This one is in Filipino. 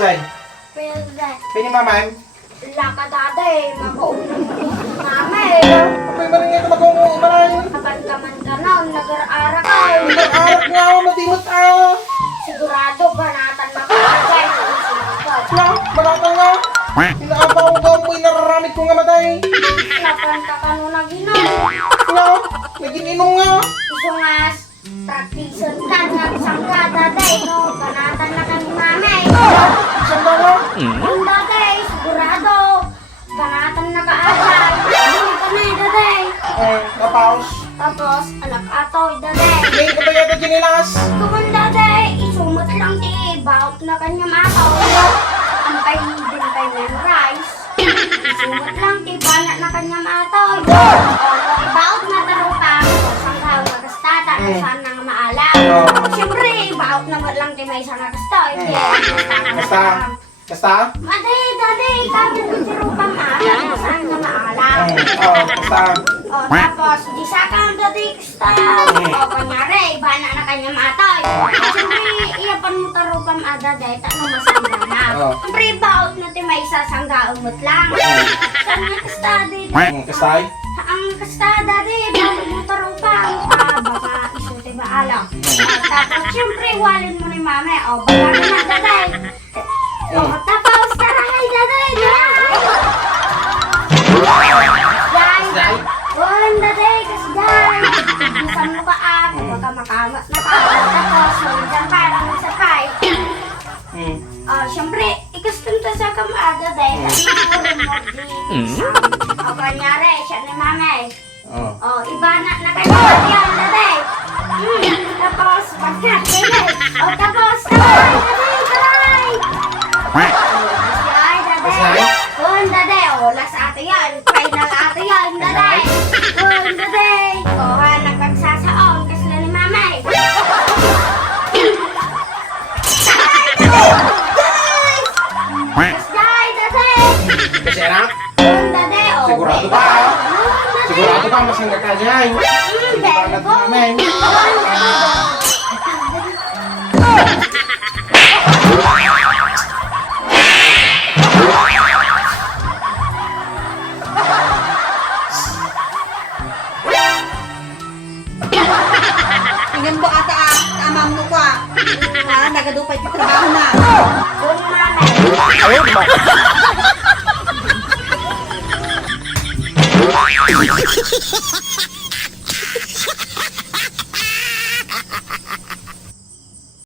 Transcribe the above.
Saan? Pwede. Pinimaman? Laka dati, mag-uumay namin. Apoy mo rin ito mag-uumaran. Kapan ka man ganon, nag-aaral ka. Nag-aaral nga ako, matimot Sigurado, banatan makakagay. Na, malatan nga. Inaabaw ko mo, inararamit ko nga matay. Kapan ka kanunang ginom. Na, naging inong nga. Isungas, practice ka nga sangka daday, no? Banatan na kami mamay. Isang daw nga. Yung daday, sigurado. Banatan na kaaral. Hindi ka na daday. Tapos. Tapos, alak atoy daday. May ito ba yata ginilas? Kuman daday, isumot lang di. Baot na kanya matoy. Ang kainin kay memorize. Isumot lang di. Banat na kanya matoy. Baot na tarupang. Sanghaw na kastata. Saan na nga maalam. Siyempre, baot na lang di may isang kastoy. Basta. Basta? Maday, daday, kami ng tirupang alam. Saan na maalam. Basta. Tapos, di sa kang daday kasta. Kunyari, bana na kanya matoy. Siyempre, iyapan mo tarupang adaday. Tanong masangga na. Siyempre, baot na di may isasangga umot lang. Saan na kasta, di? Kastay? Ang kasta, daday, baot mo tarupang. Baka isuti ba alam. Tapos, siyempre, walin mo ni mame. Baka naman daday. Tapos, tarahay daday. Daday. Walang daday, kasday. Bisan mo ka at, baka makamat na ka. Tapos, walang parang nasapay. Siyempre, ikastunta sa kamada dahil nakurin mo di. Kanyari, siya ni mamay. Iba na kayo yan, daday. Tapos, pagkat, daday. Tapos, taray, daday. Daday. Daday. Last ate yan. Final ate yan, daday. Daday. Nagpagsasaon, kasla ni mamay. Kasi anak? Daday. Sigurado ba? Sigurado ba masangga ka niyan? Ibanat namin. Tingnan mo ata amam mo ko nagadupay ka trabaho na. Ayaw, di ba? Ha ha ha!